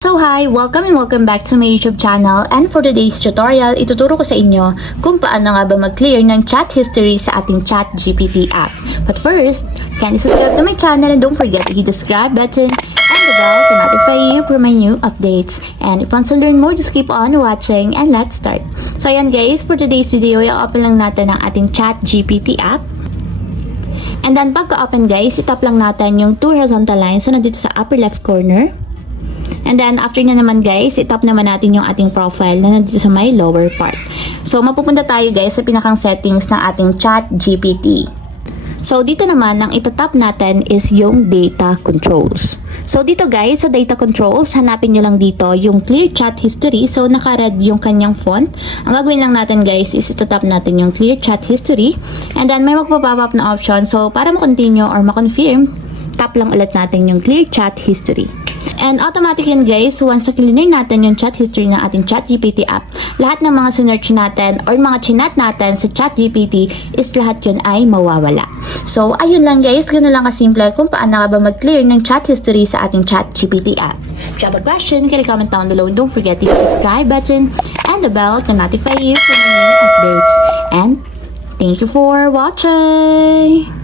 So hi! Welcome and welcome back to my YouTube channel, and for today's tutorial, ituturo ko sa inyo kung paano nga ba mag-clear ng chat history sa ating ChatGPT app. But first, kindly subscribe to my channel and don't forget to hit the subscribe button and the bell to notify you for my new updates. And if you want to learn more, just keep on watching and let's start. So ayan guys, for today's video, i-open lang natin ang ating ChatGPT app. And then pagka-open guys, itap lang natin yung two horizontal lines so nandito sa upper left corner. And then, after na naman guys, itap naman natin yung ating profile na nandito sa may lower part. So, mapupunta tayo guys sa pinakang settings ng ating ChatGPT. So, dito naman, ang itatap natin is yung data controls. So, dito guys, sa data controls, hanapin nyo lang dito yung clear chat history. So, naka-red yung kanyang font. Ang gagawin lang natin guys is itatap natin yung clear chat history. And then, may magpa-pop up na option. So, para ma-continue or ma-confirm, tap lang ulit natin yung clear chat history. And automatic yun guys, once na-clear natin yung chat history ng ating ChatGPT app, lahat ng mga sinearch natin or mga chinat natin sa ChatGPT is lahat yun ay mawawala. So, ayun lang guys, ganoon lang kasimple kung paano ka ba mag-clear ng chat history sa ating ChatGPT app. If you have a question, can you comment down below and don't forget to hit the subscribe button and the bell to notify you for my new updates. And thank you for watching!